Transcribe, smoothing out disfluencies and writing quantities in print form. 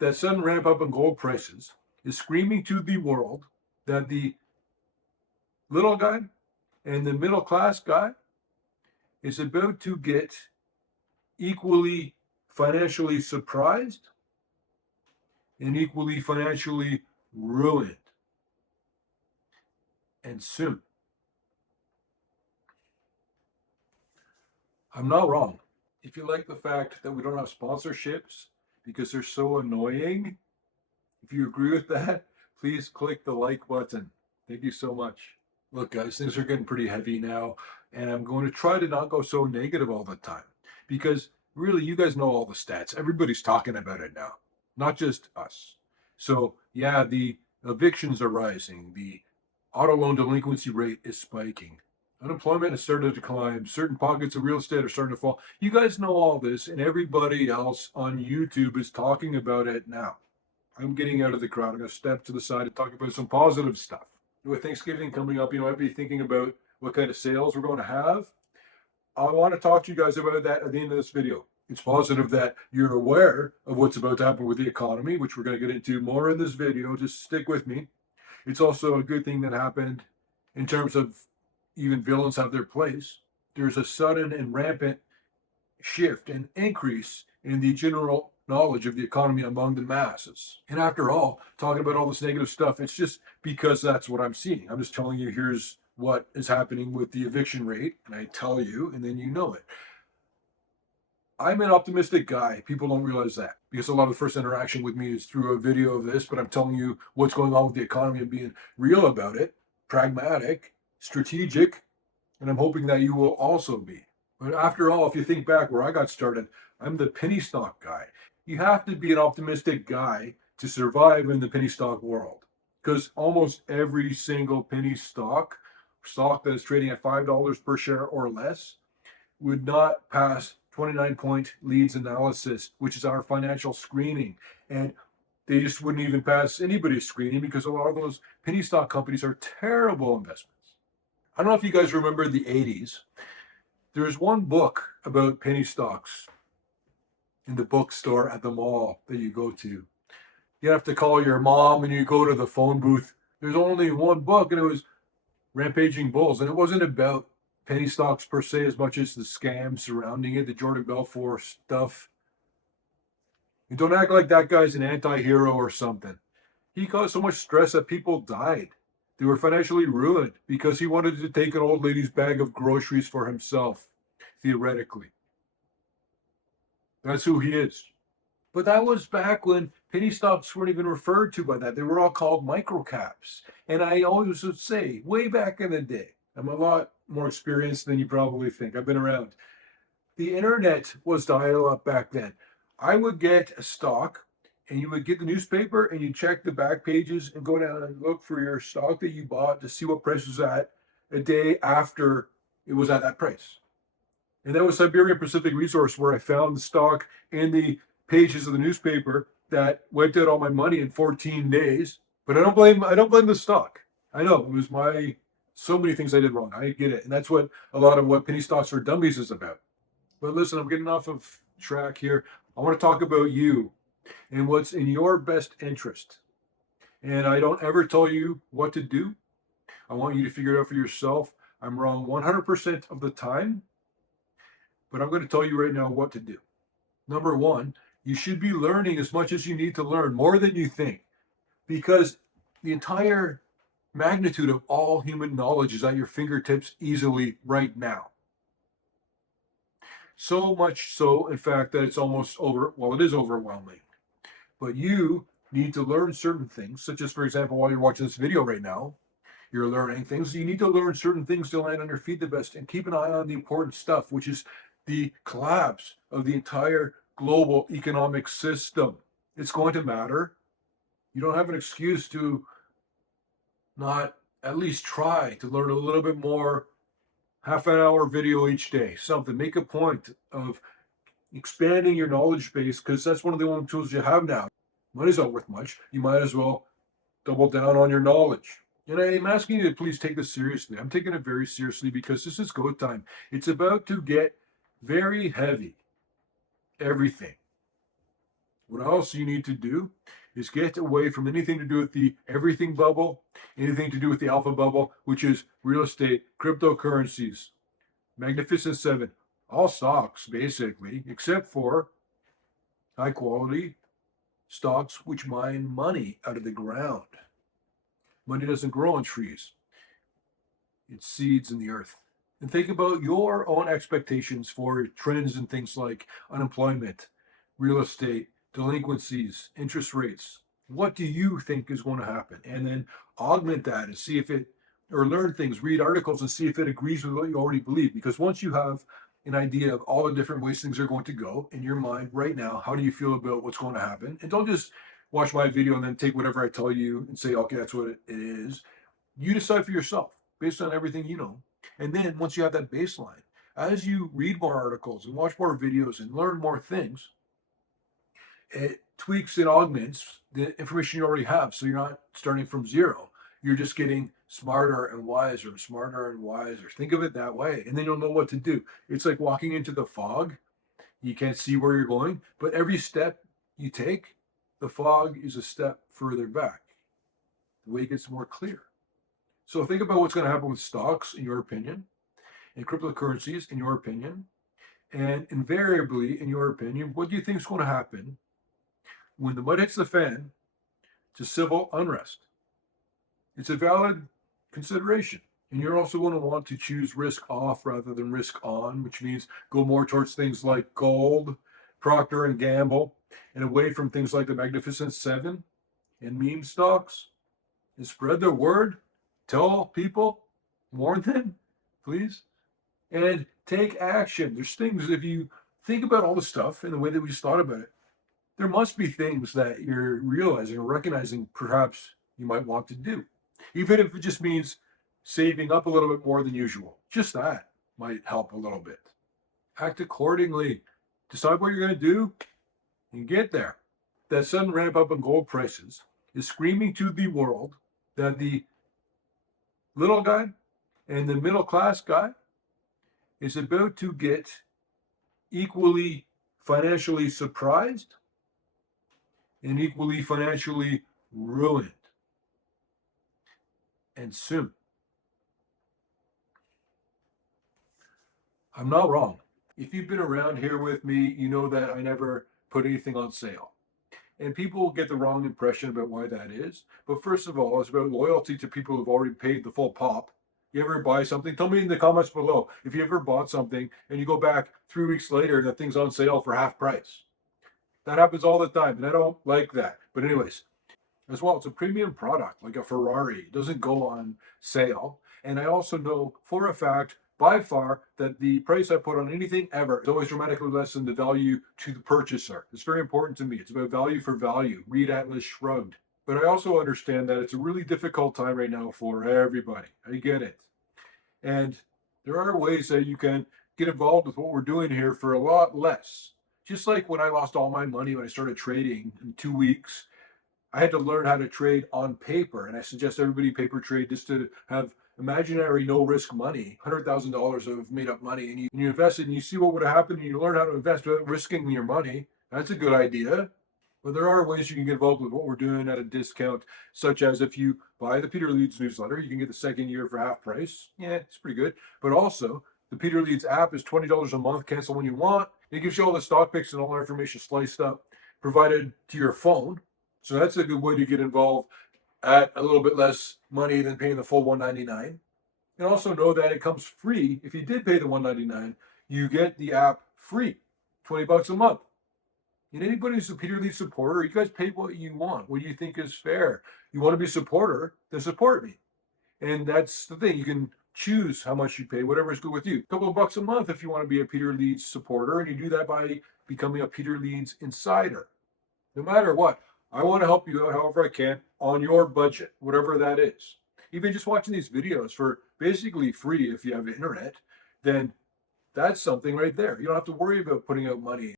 that sudden ramp up in gold prices is screaming to the world that the little guy and the middle class guy is about to get equally financially surprised and equally financially ruined, and soon. I'm not wrong. If you like the fact that we don't have sponsorships because they're so annoying, if you agree with that, please click the like button. Thank you so much. Look, guys, things are getting pretty heavy now, and I'm going to try to not go so negative all the time because really, you guys know all the stats. Everybody's talking about it now, not just us. So, yeah, the evictions are rising, the auto loan delinquency rate is spiking. Unemployment has started to climb. Certain pockets of real estate are starting to fall. You guys know all this, and everybody else on YouTube is talking about it now. I'm getting out of the crowd. I'm going to step to the side and talk about some positive stuff. With Thanksgiving coming up, I'd be thinking about what kind of sales we're going to have. I want to talk to you guys about that at the end of this video. It's positive that you're aware of what's about to happen with the economy, which we're going to get into more in this video. Just stick with me. It's also a good thing that happened in terms of even villains have their place. There's a sudden and rampant shift and increase in the general knowledge of the economy among the masses. And after all, talking about all this negative stuff, it's just because that's what I'm seeing. I'm just telling you, here's what is happening with the eviction rate, and I tell you, and then you know it. I'm an optimistic guy. People don't realize that because a lot of the first interaction with me is through a video of this, but I'm telling you what's going on with the economy and being real about it, pragmatic, strategic, and I'm hoping that you will also be. But after all, if you think back where I got started, I'm the penny stock guy. You have to be an optimistic guy to survive in the penny stock world because almost every single penny stock that is trading at $5 per share or less, would not pass 29-point Leeds analysis, which is our financial screening. And they just wouldn't even pass anybody's screening because a lot of those penny stock companies are terrible investments. I don't know if you guys remember the 80s. There's one book about penny stocks in the bookstore at the mall that you go to. You have to call your mom and you go to the phone booth. There's only one book, and it was Rampaging Bulls. And it wasn't about penny stocks per se as much as the scam surrounding it, the Jordan Belfort stuff. And don't act like that guy's an anti-hero or something. He caused so much stress that people died. They were financially ruined because he wanted to take an old lady's bag of groceries for himself, theoretically. That's who he is. But that was back when penny stocks weren't even referred to by that. They were all called microcaps. And I always would say, way back in the day, I'm a lot more experienced than you probably think. I've been around. The internet was dial up back then. I would get a stock and you would get the newspaper and you check the back pages and go down and look for your stock that you bought to see what price was at a day after it was at that price. And that was Siberian Pacific Resource, where I found the stock in the pages of the newspaper that wiped out all my money in 14 days. But I don't blame the stock. I know it was so many things I did wrong. I get it. And that's what a lot of what penny stocks for dummies is about. But listen, I'm getting off of track here. I want to talk about you and what's in your best interest. And I don't ever tell you what to do. I want you to figure it out for yourself. I'm wrong 100% of the time, but I'm going to tell you right now what to do. Number one, you should be learning as much as you need to learn, more than you think, because the entire magnitude of all human knowledge is at your fingertips easily right now. So much so, in fact, that it's almost it is overwhelming. But you need to learn certain things, such as, for example, while you're watching this video right now, you're learning things. You need to learn certain things to land on your feet the best and keep an eye on the important stuff, which is the collapse of the entire global economic system. It's going to matter. You don't have an excuse to not at least try to learn a little bit more. Half an hour video each day, something. Make a point of expanding your knowledge base because that's one of the only tools you have now. Money's not worth much. You might as well double down on your knowledge. And I'm asking you to please take this seriously. I'm taking it very seriously because this is go time. It's about to get very heavy. Everything. What else you need to do is get away from anything to do with the everything bubble, anything to do with the alpha bubble, which is real estate, cryptocurrencies, Magnificent Seven, all stocks basically, except for high quality stocks which mine money out of the ground. Money doesn't grow on trees, it seeds in the earth. And think about your own expectations for trends in things like unemployment, real estate, delinquencies, interest rates. What do you think is going to happen? And then augment that and see if it, or learn things, read articles and see if it agrees with what you already believe. Because once you have an idea of all the different ways things are going to go in your mind right now, how do you feel about what's going to happen? And don't just watch my video and then take whatever I tell you and say, okay, that's what it is. You decide for yourself based on everything you know. And then once you have that baseline, as you read more articles and watch more videos and learn more things, it tweaks and augments the information you already have. So you're not starting from zero. You're just getting smarter and wiser, smarter and wiser. Think of it that way. And then you'll know what to do. It's like walking into the fog. You can't see where you're going, but every step you take, the fog is a step further back. The way it gets more clear. So think about what's going to happen with stocks, in your opinion, and cryptocurrencies, in your opinion, and invariably, in your opinion, what do you think is going to happen when the mud hits the fan to civil unrest? It's a valid consideration. And you're also going to want to choose risk off rather than risk on, which means go more towards things like gold, Procter and Gamble, and away from things like the Magnificent Seven and meme stocks. And spread the word. Tell people, warn them, please, and take action. There's things, if you think about all the stuff in the way that we just thought about it, there must be things that you're realizing or recognizing perhaps you might want to do. Even if it just means saving up a little bit more than usual. Just that might help a little bit. Act accordingly. Decide what you're going to do and get there. That sudden ramp up in gold prices is screaming to the world that the little guy and the middle class guy is about to get equally financially surprised and equally financially ruined. And soon. I'm not wrong. If you've been around here with me, you know that I never put anything on sale. And people get the wrong impression about why that is. But first of all, it's about loyalty to people who've already paid the full pop. You ever buy something? Tell me in the comments below if you ever bought something and you go back 3 weeks later and the thing's on sale for half price. That happens all the time, and I don't like that. But anyways, as well, it's a premium product like a Ferrari. It doesn't go on sale. And I also know for a fact, by far, that the price I put on anything ever is always dramatically less than the value to the purchaser. It's very important to me. It's about value for value. Read Atlas Shrugged. But I also understand that it's a really difficult time right now for everybody. I get it. And there are ways that you can get involved with what we're doing here for a lot less. Just like when I lost all my money when I started trading in 2 weeks, I had to learn how to trade on paper. And I suggest everybody paper trade just to have imaginary no risk money, $100,000 of made up money, and you invest it and you see what would have happened and you learn how to invest without risking your money. That's a good idea. But there are ways you can get involved with what we're doing at a discount, such as if you buy the Peter Leeds newsletter, you can get the second year for half price. Yeah, it's pretty good. But also, the Peter Leeds app is $20 a month, cancel when you want. It gives you all the stock picks and all the information sliced up, provided to your phone. So that's a good way to get involved at a little bit less money than paying the full $199. And also know that it comes free. If you did pay the $199, you get the app free, $20 a month. And anybody who's a Peter Leeds supporter, you guys pay what you want. What do you think is fair? You want to be a supporter, then support me. And that's the thing. You can choose how much you pay, whatever is good with you. A couple of bucks a month if you want to be a Peter Leeds supporter, and you do that by becoming a Peter Leeds insider. No matter what, I want to help you out however I can on your budget, whatever that is. Even just watching these videos for basically free if you have internet, then that's something right there. You don't have to worry about putting out money.